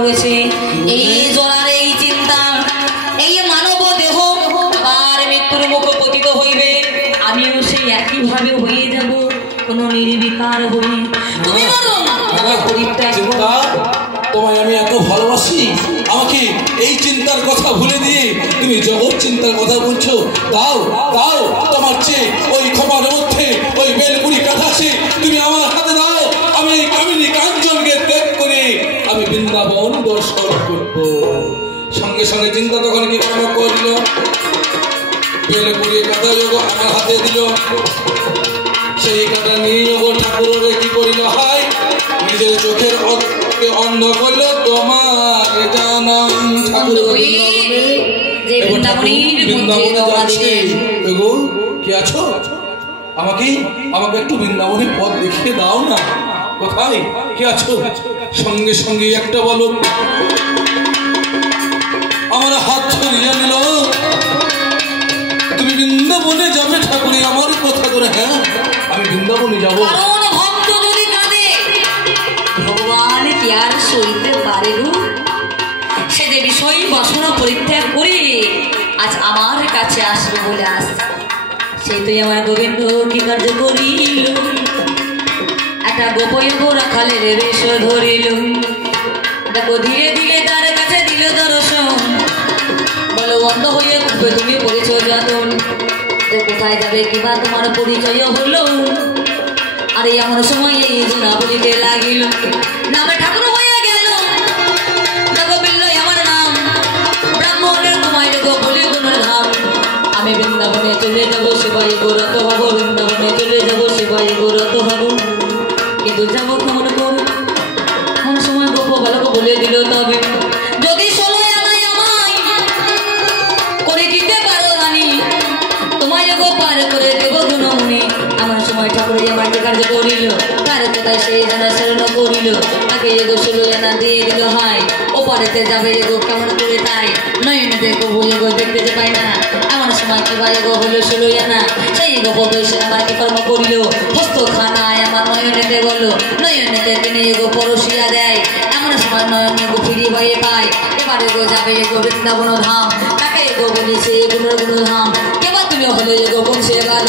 করেছে এই জলার এই চিন্তা এই মানব দেহ আবার মৃত্যুর মুখে পতিত হইবে, আমিও সেই একই ভাবে হয়ে যাব, কোনো নির্বিকার হই। তুমি বলো তোমায় আমি এত ভালোবাসি, আমাকে এই চিন্তার কথা ভুলে দিয়ে তুমি জগৎ চিন্তার কথা বলছো। দাও দাও তোমার চেয়ে ওই ক্ষমার মধ্যে ওই বেলপুরি কাঁথাছে তুমি আমার হাতে দাও, আমি এই কামিনী কাঞ্চনকে ত্যাগ করে আমি বৃন্দাবন দর্শন করব। সঙ্গে সঙ্গে চিন্তা তখন কি কাম করল, বেলপুরি কাঁথা যোগ আমার হাতে দিল, সেই কাঁটা নিয়ে যোগ ঠাকুরের কি করিল, হাই নিজের চোখের অন্ধ করলো তোমাকে জানাম। ঠাকুর কি আছো, আমাকে আমাকে একটু বৃন্দাবনের পথ দেখিয়ে দাও না, কোথায় কি আছো? সঙ্গে সঙ্গে একটা বলো আমার হাত ছড়িয়ে নিল, তুমি বৃন্দাবনে যাবে ঠাকুর, আমার কথা করে। হ্যাঁ আমি বৃন্দাবনে যাবো। ভগবান কি আর সইতে পারে গো? সে যে বিষয় বাসনা পরিত্যাগ করে আজ আমার কাছে আসবে বলে আসছে, সেই তুই আমার গোবিন্দ কি কার্য করিল, একটা গোপয় রাখালের বেশ ধরিল, দেখো ধীরে ধীরে তার কাছে দিল দর্শন, বলো বন্ধ হয়ে খুব তুমি পড়েছ যাতন, কোথায় যাবে কিবা তোমার পরিচয় হলো, আরে এমন সময় এই জনা বলিতে লাগিল, নামে ঠাকুর হয়ে গেল, দেখো বিল্ল আমার নাম, ব্রাহ্মণের তোমায় দেখো বলি গুণের ধাম, আমি বৃন্দাবনে চলে যাবো সেবাই গৌরত হব, বৃন্দাবনে চলে যাবো সেবাই গৌরত হব, কিন্তু যাবো কেমন করো, কোন সময় গোপ বালক বলে দিল, তবে যদি ষোলো আনাই আমায় করে দিতে পারো রানী, তোমায় গো পার করে দেব গুণমুনি, আমার সময় ঠাকুর আমার কার্য করিল, কার কোথায় সেই জানা শরণ করিল, তাকে এগো ষোলো আনা দিয়ে দিল, হয় ওপারেতে যাবে এগো কেমন করে, তাই নয়নে দেখো বলে গো দেখতে যে পাই না, এমন সময় কি ভাই গো হলো ষোলো আনা, সেই গো প্রবেশে আমার কি কর্ম করিল, হস্ত খানায় আমার নয়নেতে গেল, নয়নেতে টেনে এগো পরশিয়া দেয়, এমন সময় নয়নে গো ফিরিয়ে বাইরে পায়, এবারে গো যাবে এগো বৃন্দাবন ধাম, তাকে এগো বলেছে গুণর গুণ ধাম, কেবা তুমি হলে এগো কোন সে গেল,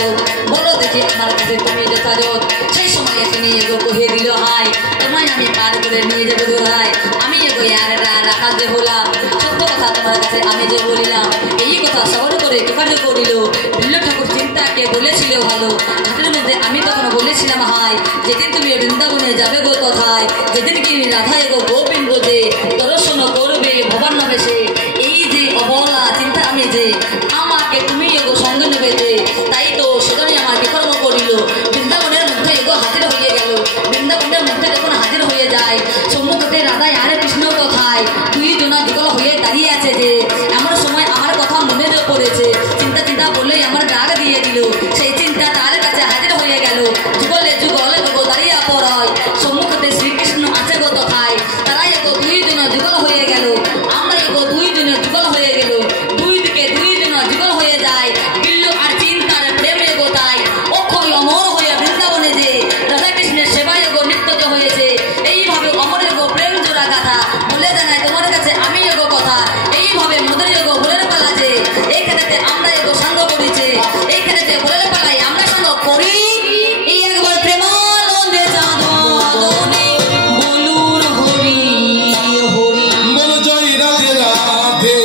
বলো দেখি আমার কাছে তুমি যে তাজত, সেই সময় এসে নিয়ে এগো কহে দিল, হাই তোমায় আমি পার করে নিয়ে যাবো দোলাই, আমি এগো আর রাখা যে হলাম, সত্য কথা তোমার কাছে আমি যে বলিলাম, এই কথা সবর করে কার্য করিল, বিল্ল ঠাকুর চিন্তাকে বলেছিল ভালো, হাতের মধ্যে আমি তখন বলেছিলাম, হাই যেদিন তুমি বৃন্দাবনে যাবে গো তথায়, যেদিন কি রাধা এগো গোবিন্দ যে দর্শন করবে ভবান বেশে, এই যে অবলা চিন্তা আমি যে আমাকে তুমি এগো সঙ্গে নেবে যে, তাই তো সেজন্য আমাকে কর্ম করিল, বৃন্দাবনের মধ্যে এগো হাজির হয়ে গেল, বৃন্দাবনের মধ্যে যখন হাজির হয়ে যায়, সম্মুখে রাধা আর কৃষ্ণ কথায় দুই জনা যুগল হয়ে দাঁড়িয়ে আছে, যে এমন সময় আমার কথা মনে পড়েছে, চিন্তা চিন্তা বলে আমার ডাক দিয়ে দিল, সেই চিন্তা তার কাছে হাজির হয়ে গেল, যুগলে যুগলে গো দাঁড়িয়ে পড়ায়, সম্মুখে শ্রীকৃষ্ণ আছে গো তথায়, তারা এগো দুই জনা যুগল হয়ে গেল, আমরা এগো দুই জনে যুগল হয়ে গেল, দুই দিকে দুই জনা যুগল হয়ে যায়, বিল্লু আর চিন্তার প্রেমে গো তাই অক্ষয় অমর হয়ে বৃন্দাবনে যে রাধা কৃষ্ণের সেবায় গো নিত্য হয়েছে, এইভাবে অমরের গো প্রেম জোড়া গাথা বলে জানায় তোমার কাছে আমি এগো কথা, এইভাবে মোদের এগো ভোরের পালা যে এইখানেতে আমরা এগো সঙ্গ করেছে, এইখানেতে ভোরের পালাই আমরা সঙ্গ করি, এই একবার প্রেমানন্দে জাদনে বলুন হরি হরি, বল জয় রাধে রাধে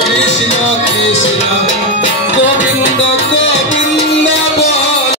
কৃষ্ণ কৃষ্ণ গোবিন্দ